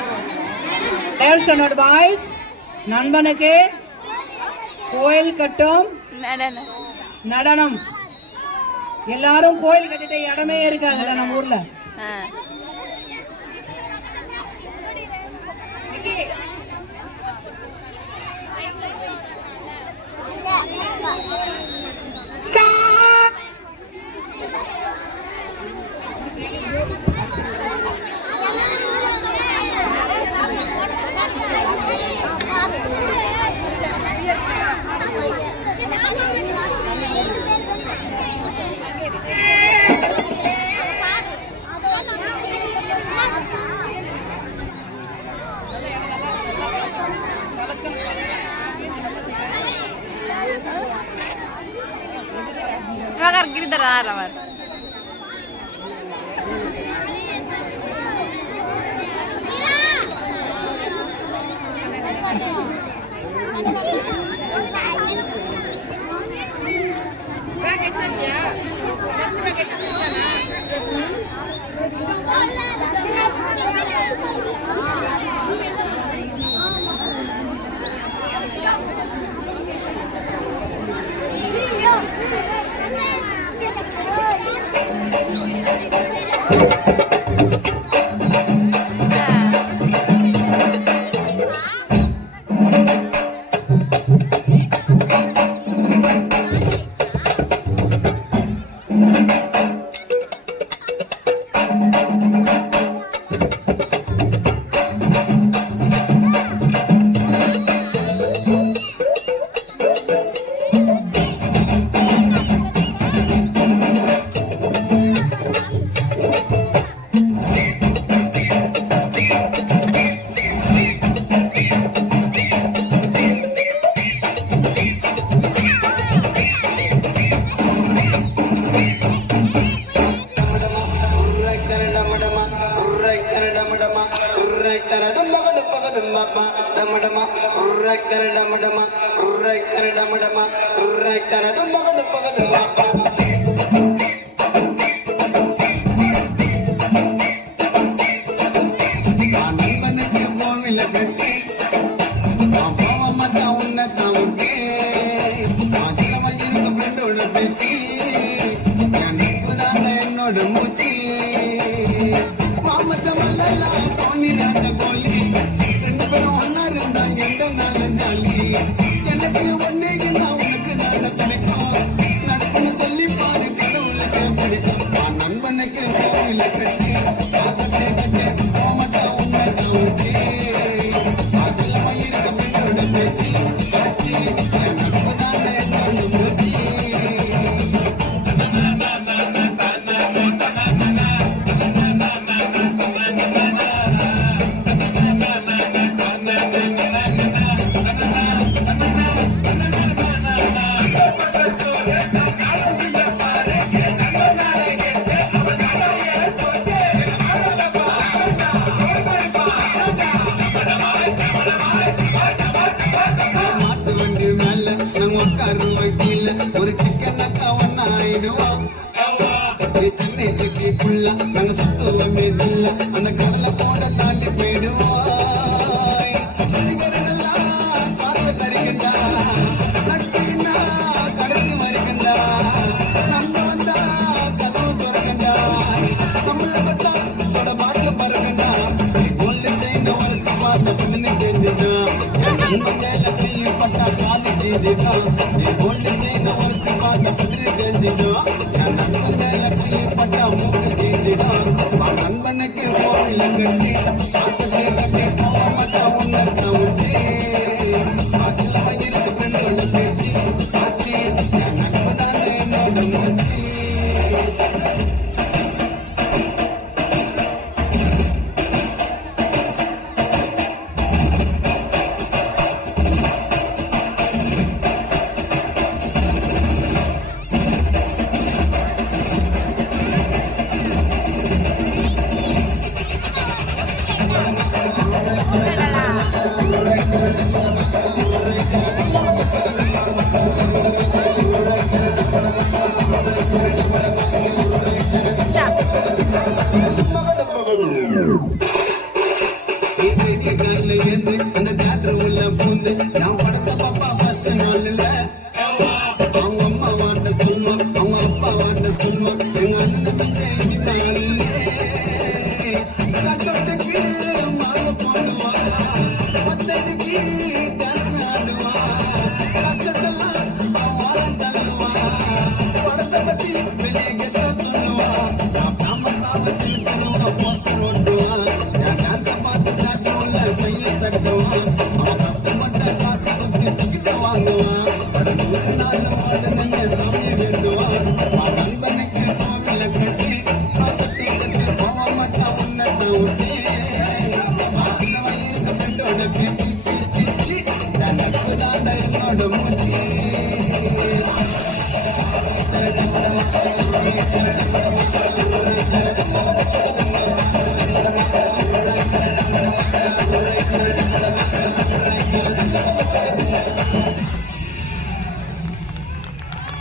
Attention advice. நண்பனுக்கு கோயில் கட்டும் நடனம். எல்லாரும் கோயில் கட்டிட்டு இடமே இருக்காதுல்ல நம்ம ஊர்ல. அந்த தியேட்டர் உள்ள பூந்து நான் படத்தை பாப்பா ஃபர்ஸ்ட் நாள்ல அவங்க அம்மா வாண்ட சொல்லுவோம் அவங்க அப்பா வாண்ட சொல்லுவோம் எங்க அண்ணன் வந்து இனிமே கட்டோட்டுக்கு மாலை போடுவா பத்தடிக்கு டான்ஸ் ஆடுவா கஷ்டத்தெல்லாம் வாரம் தள்ளுவா படத்தை பத்தி வெளியே கெட்ட சொல்லுவா நான் ஃபேமஸ் ஆவத்தில் தருவா போஸ்டர் ஓட்டுவா நான் டான்ஸை பார்த்து தட்டுவா கையை தட்டுவா அவன் கஷ்டப்பட்ட காசு குத்தி டிக்கெட்டை வாங்குவான் பட 100 நாள் மாடு நின்று சாமி வேண்டுவான் நண்பனுக்கு கோவில கட்டி கட்டி கட்டி போவ மாட்டான் உன்னத்தை விட்டு இருக்க பெண்டோட பீச்சி நான் நட்பு தாண்ட என்னோட மூச்சி